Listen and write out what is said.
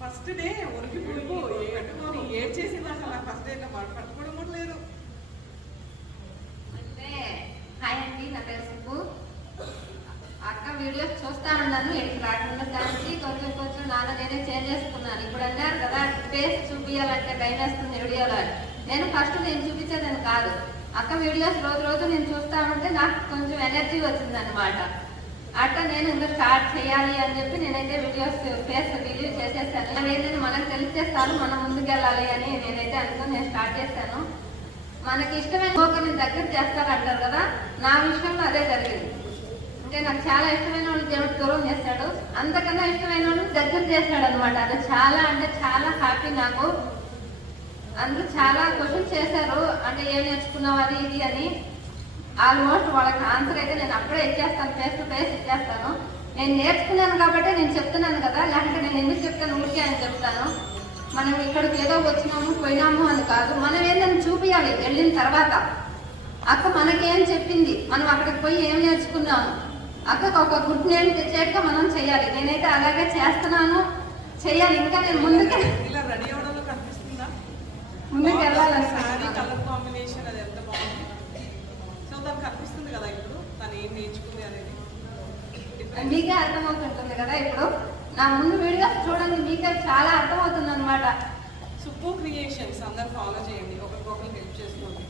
First day ఉనికి పురుగు ఏడుకొని ఏడ్ చేసింది అసలు నాకు ఫస్ట్ డే పట్టుకోవడం కూడా లేదు. అంటే హాయ్ అండి, నా పేరు సుబ్బు. అక్క వీడియోస్ చూస్తా ఉన్నాను, ఎడికి రాకుండా దానికి కొంచెం కొంచెం నాన్న నేనే చేంజ్ చేసుకున్నాను. ఇప్పుడు అన్నారు కదా ఫేస్ చూపించాలంటే భయం వేస్తుంది వీడియోలో. నేను ఫస్ట్ నేను చూపించేదని కాదు, అక్క వీడియోస్ రోజు రోజు నేను చూస్తా ఉంటే నాకు కొంచెం ఎనర్జీ వచ్చిందనమాట. అట్లా నేను ఇంకా స్టార్ట్ చేయాలి అని చెప్పి నేనైతే వీడియోస్ ఫేస్ రిలీవ్ చేసేసాను. ఏదైనా మనకు తెలిసేస్తాను, మనం ముందుకెళ్ళాలి అని నేనైతే అనుకుని నేను స్టార్ట్ చేశాను. మనకి ఇష్టమైన ఒకరిని దగ్గర చేస్తారంటారు కదా, నా విషయంలో అదే జరిగింది. అంటే నాకు చాలా ఇష్టమైన వాళ్ళు దేవుడు దూరం చేస్తాడు, అంతకన్నా ఇష్టమైన వాళ్ళు దగ్గర చేస్తాడు అనమాట. అది చాలా అంటే చాలా హ్యాపీ నాకు. అందరూ చాలా క్వశ్చన్స్ చేశారు, అంటే ఏం నేర్చుకున్నావు అది ఇది అని. ఆల్మోస్ట్ వాళ్ళకి ఆన్సర్ అయితే నేను అప్పుడే ఇచ్చేస్తాను, ఫేస్ టు ఫేస్ ఇచ్చేస్తాను. నేను నేర్చుకున్నాను కాబట్టి నేను చెప్తున్నాను కదా, లేకపోతే నేను ఎందుకు చెప్తాను ఊరికే అని చెప్తాను. మనం ఇక్కడికి ఏదో వచ్చినాము పోయినాము అని కాదు, మనం ఏందని చూపించాలి. వెళ్ళిన తర్వాత అక్క మనకేం చెప్పింది, మనం అక్కడికి పోయి ఏం నేర్చుకున్నాము, అక్కకు ఒక గుడ్ నేమ్ తెచ్చేట్టుగా మనం చెయ్యాలి. నేనైతే అలాగే చేస్తున్నాను, చెయ్యాలి. ఇంకా నేను ముందుకు ఇలా రెడీ అవడంలో కనిపిస్తుందా, ముందుకు వెళ్ళాలి. సారీ కలర్ కాంబినేషన్ అది ఎంత బాగుంది. సో తను కనిపిస్తుంది కదా ఇప్పుడు తను ఏం నేర్చుకుంది అనేది మీకే అర్థమవుతుంటుంది కదా. ఇప్పుడు నా ముందు వీడియోస్ చూడండి, మీకే చాలా అర్థమవుతుంది అనమాట. సుబ్బు క్రియేషన్స్ అందరు ఫాలో చేయండి, ఒకరికొకరు హెల్ప్ చేసుకోండి.